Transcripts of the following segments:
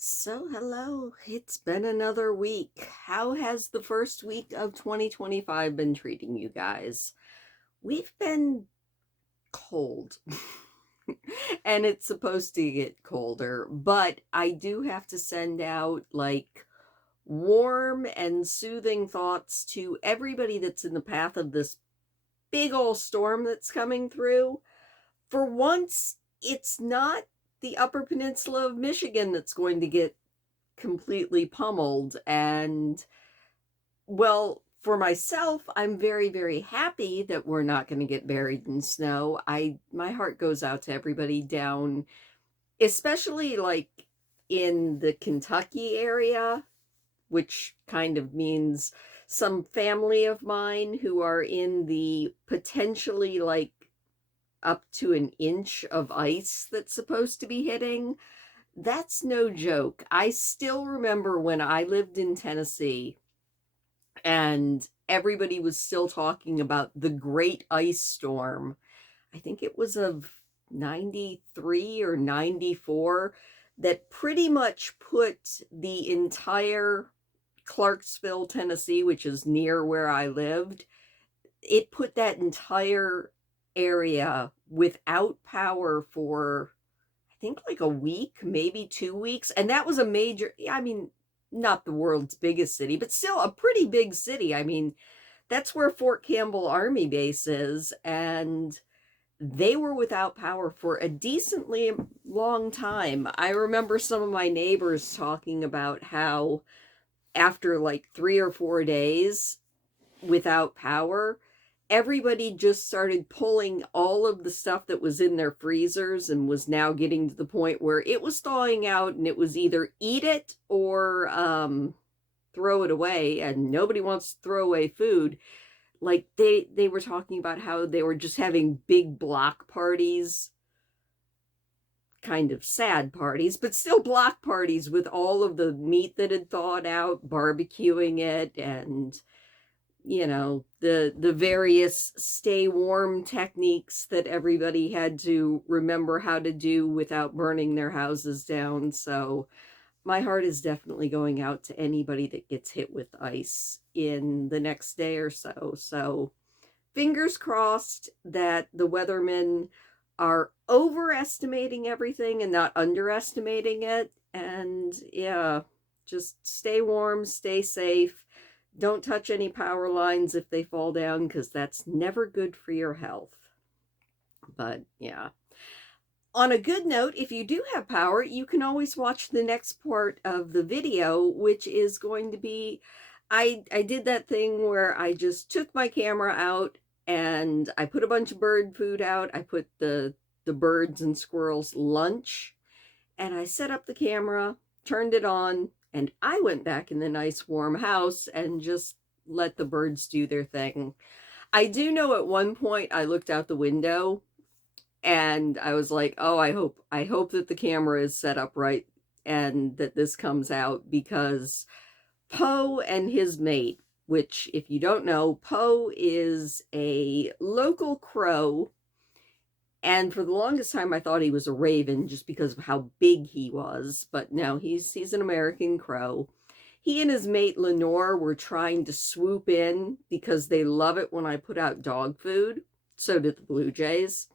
So, hello. It's been another week. How has the first week of 2025 been treating you guys? We've been cold. And it's supposed to get colder, but I do have to send out like warm and soothing thoughts to everybody that's in the path of this big old storm that's coming through. For once, it's not the Upper Peninsula of Michigan that's going to get completely pummeled. And well, for myself, I'm very, very happy that we're not going to get buried in snow. My heart goes out to everybody down, especially like in the Kentucky area, which kind of means some family of mine who are in the potentially like up to an inch of ice that's supposed to be hitting. That's no joke. I still remember when I lived in Tennessee and everybody was still talking about the Great Ice Storm. I think it was of 93 or 94 that pretty much put the entire Clarksville, Tennessee, which is near where I lived, it put that entire area without power for I think like a week, maybe 2 weeks. And that was a major, I mean, not the world's biggest city, but still a pretty big city. I mean, that's where Fort Campbell Army Base is. And they were without power for a decently long time. I remember some of my neighbors talking about how after like 3 or 4 days without power, everybody just started pulling all of the stuff that was in their freezers and was now getting to the point where it was thawing out and it was either eat it or throw it away, and nobody wants to throw away food. Like they were talking about how they were just having big block parties, kind of sad parties, but still block parties with all of the meat that had thawed out, barbecuing it, and the various stay warm techniques that everybody had to remember how to do without burning their houses down. So my heart is definitely going out to anybody that gets hit with ice in the next day or so. So fingers crossed that the weathermen are overestimating everything and not underestimating it. And yeah, just stay warm, stay safe. Don't touch any power lines if they fall down, because that's never good for your health. But yeah. On a good note, if you do have power, you can always watch the next part of the video, which is going to be I did that thing where I just took my camera out and I put a bunch of bird food out. I put the birds and squirrels lunch, and I set up the camera, turned it on, and I went back in the nice warm house and just let the birds do their thing. I do know at one point I looked out the window and I was like, "Oh, I hope that the camera is set up right and that this comes out," because Poe and his mate, which if you don't know, Poe is a local crow, and for the longest time I thought he was a raven just because of how big he was, but no, he's an American crow. He and his mate Lenore were trying to swoop in because they love it when I put out dog food. So did the blue jays.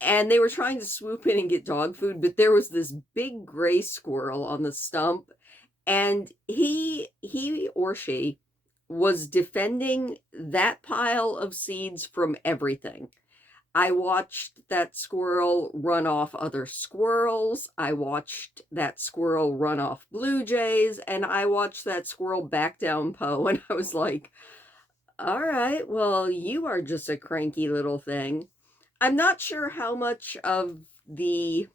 And they were trying to swoop in and get dog food, but there was this big gray squirrel on the stump, and he or she was defending that pile of seeds from everything. I watched that squirrel run off other squirrels. I watched that squirrel run off blue jays. And I watched that squirrel back down Poe. And I was like, all right, well, you are just a cranky little thing. I'm not sure how much of the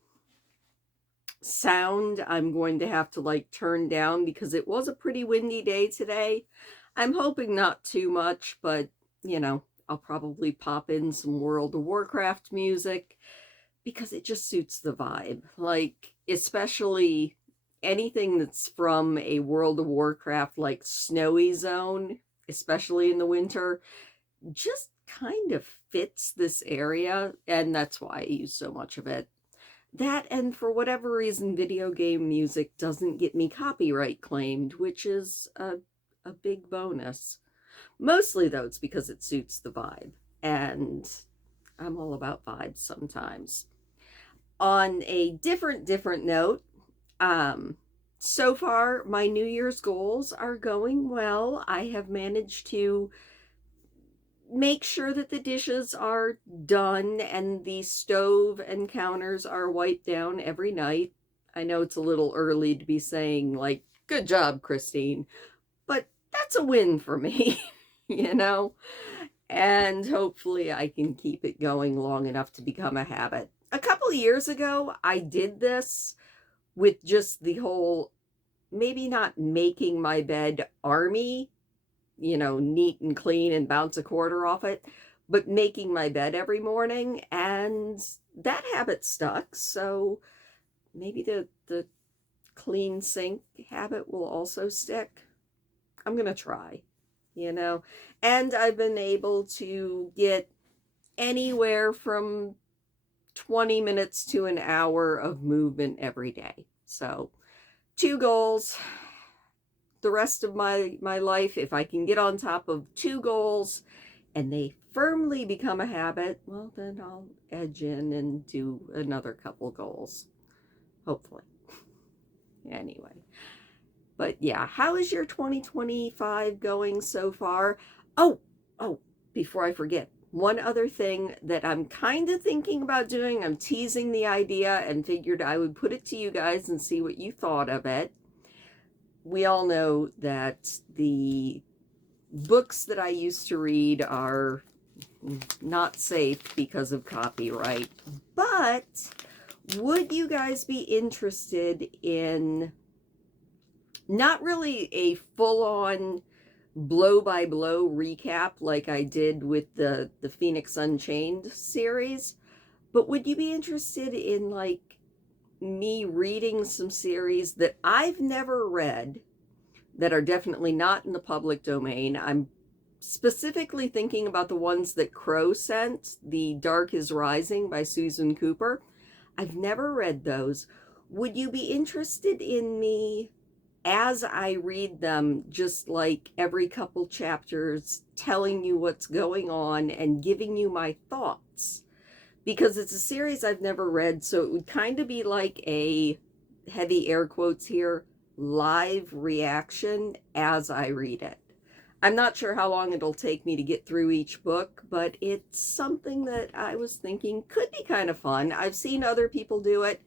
sound I'm going to have to like turn down because it was a pretty windy day today. I'm hoping not too much, but I'll probably pop in some World of Warcraft music because it just suits the vibe. Like, especially anything that's from a World of Warcraft, like snowy zone, especially in the winter, just kind of fits this area. And that's why I use so much of it. That, and for whatever reason, video game music doesn't get me copyright claimed, which is a big bonus. Mostly, though, it's because it suits the vibe. And I'm all about vibes sometimes. On a different note, um, so far, my New Year's goals are going well. I have managed to make sure that the dishes are done and the stove and counters are wiped down every night. I know it's a little early to be saying, like, good job, Christine, but that's a win for me, you know? And hopefully I can keep it going long enough to become a habit. A couple of years ago, I did this with just the whole maybe not making my bed army, neat and clean and bounce a quarter off it, but making my bed every morning. And that habit stuck. So maybe the clean sink habit will also stick. I'm going to try, And I've been able to get anywhere from 20 minutes to an hour of movement every day. So, two goals. The rest of my life, if I can get on top of two goals and they firmly become a habit, well, then I'll edge in and do another couple goals. Hopefully. Anyway. But yeah, how is your 2025 going so far? Oh, before I forget, one other thing that I'm kind of thinking about doing, I'm teasing the idea and figured I would put it to you guys and see what you thought of it. We all know that the books that I used to read are not safe because of copyright, but would you guys be interested in not really a full-on blow-by-blow recap like I did with the Phoenix Unchained series, but would you be interested in, like, me reading some series that I've never read that are definitely not in the public domain? I'm specifically thinking about the ones that Crow sent, The Dark is Rising by Susan Cooper. I've never read those. Would you be interested in me, as I read them, just like every couple chapters, telling you what's going on and giving you my thoughts? Because it's a series I've never read, so it would kind of be like a, heavy air quotes here, live reaction as I read it. I'm not sure how long it'll take me to get through each book, but it's something that I was thinking could be kind of fun. I've seen other people do it.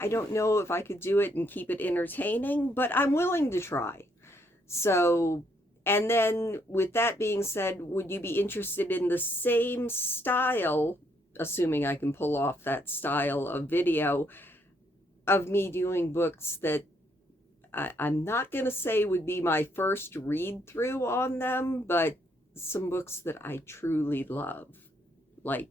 I don't know if I could do it and keep it entertaining, but I'm willing to try. So, and then with that being said, would you be interested in the same style, assuming I can pull off that style of video, of me doing books that I'm not going to say would be my first read through on them, but some books that I truly love. Like,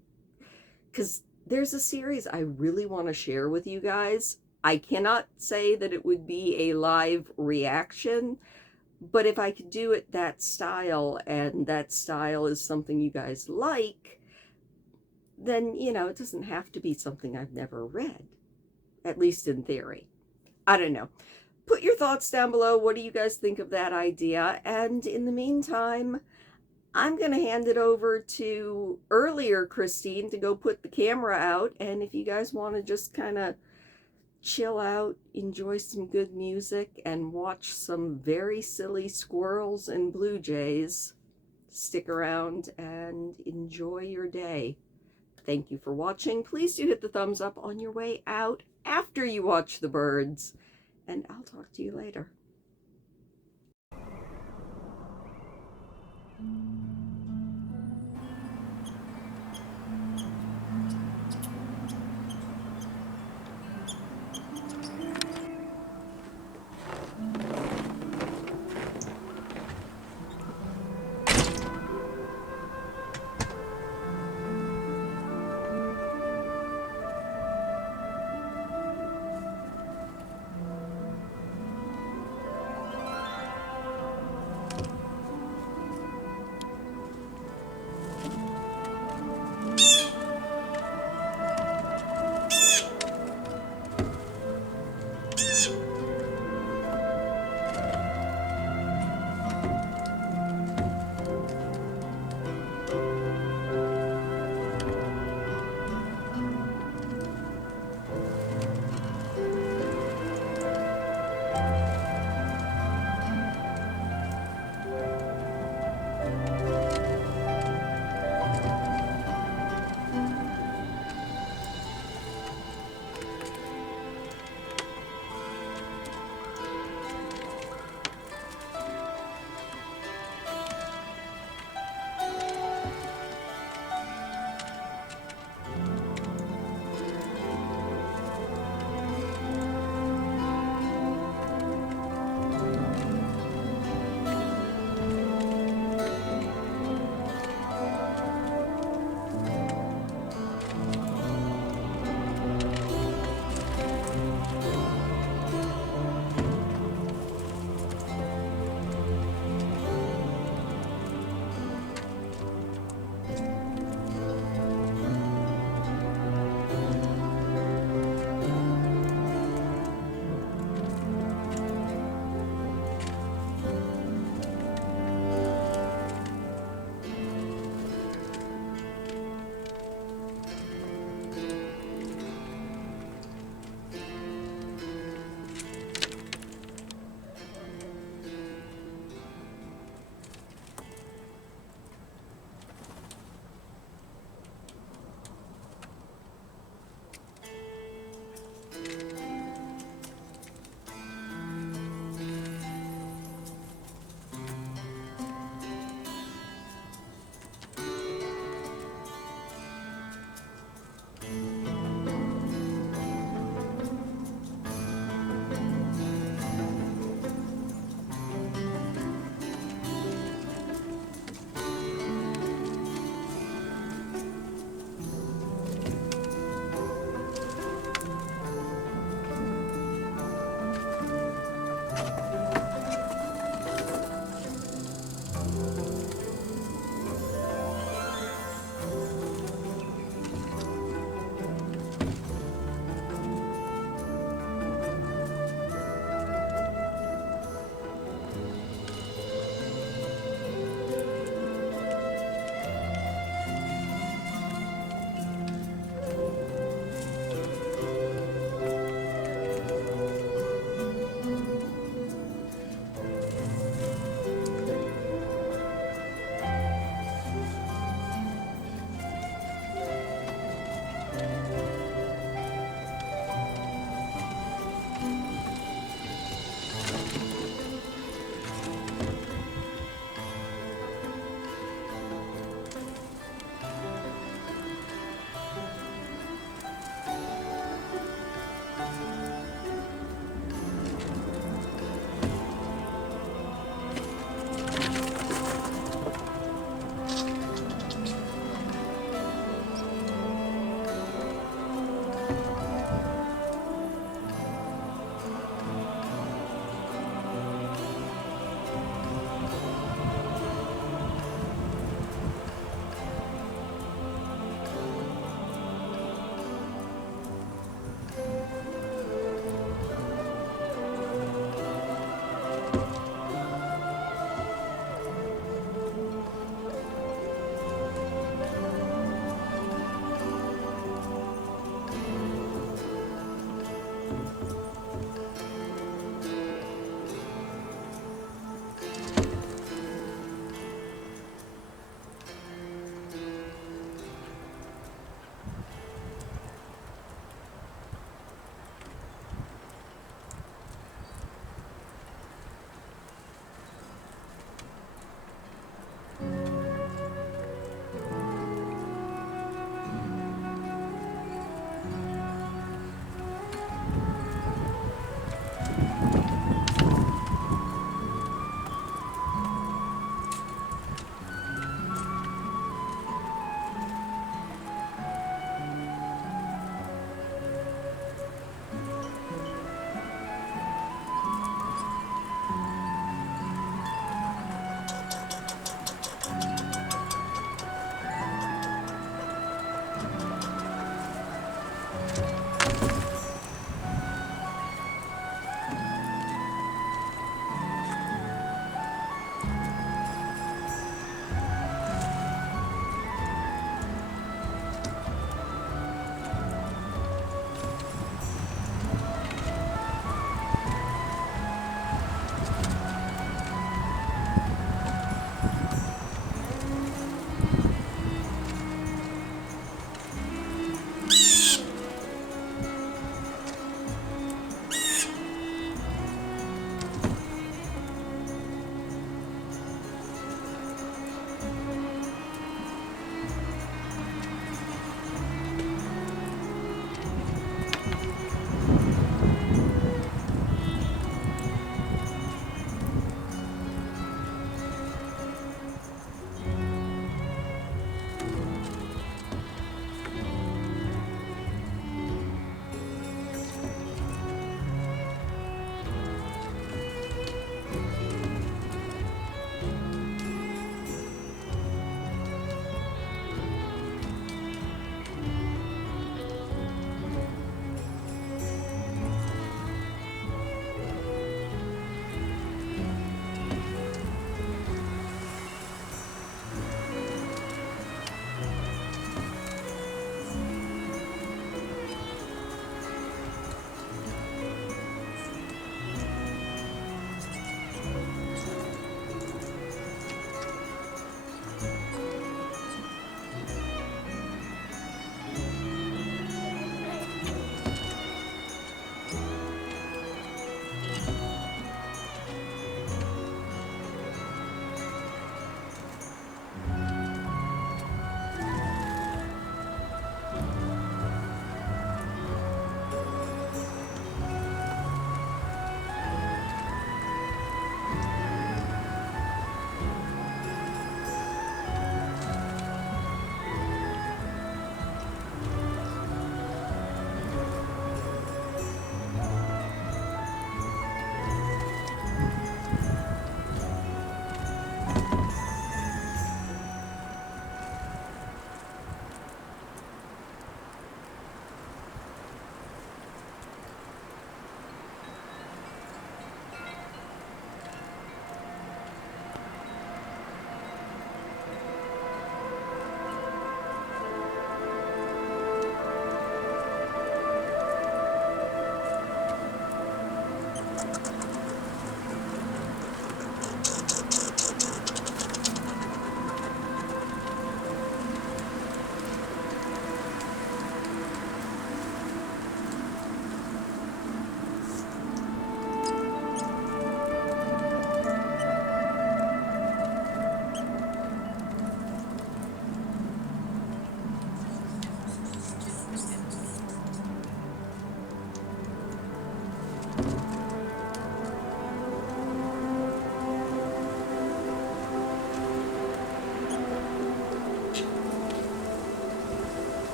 because there's a series I really want to share with you guys. I cannot say that it would be a live reaction, but if I could do it that style, and that style is something you guys like, then, it doesn't have to be something I've never read, at least in theory. I don't know. Put your thoughts down below. What do you guys think of that idea? And in the meantime, I'm going to hand it over to earlier Christine to go put the camera out. And if you guys want to just kind of chill out, enjoy some good music, and watch some very silly squirrels and blue jays, stick around and enjoy your day. Thank you for watching. Please do hit the thumbs up on your way out after you watch the birds. And I'll talk to you later.